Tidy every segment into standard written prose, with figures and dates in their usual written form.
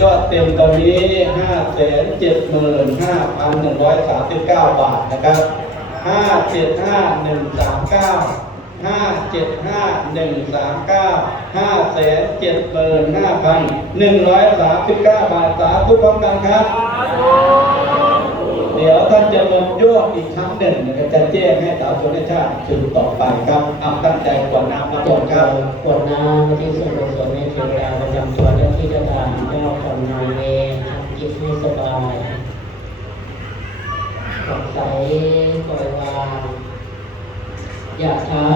ยอดเต็มตอนนี้ 575,139 บาทนะครับ575139 575,139 บาทสาธุพร้อมกันครับเดี๋ยวท่านจะลงโยกอีกครั้งหนึ่งนะครับจะแจ้งให้สาธุชาติถึงต่อไปครับตั้งใจกวดน้ำนะก่อนครับกวดน้ำที่ส่วนกุศลในเทวดาประจำตัวและที่เจ้าทางเจ้าคนนายเวรทำจิตให้สบายสดใสปล่อยวางยะถา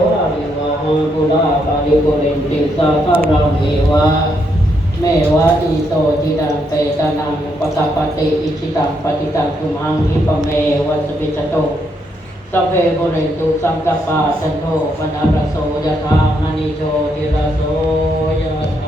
วะริวะหาปุราปาริปุเรนติสาคารังเอวะเมวะอิโตจิดังเปตานังปตปฏิอิชิตังปฏิตังคุมังหิปเมวะสมิจโตสัพเพปุเรนตุสังกปปาสันโฆปนาประโสยะธามณิโชติระโสยะธา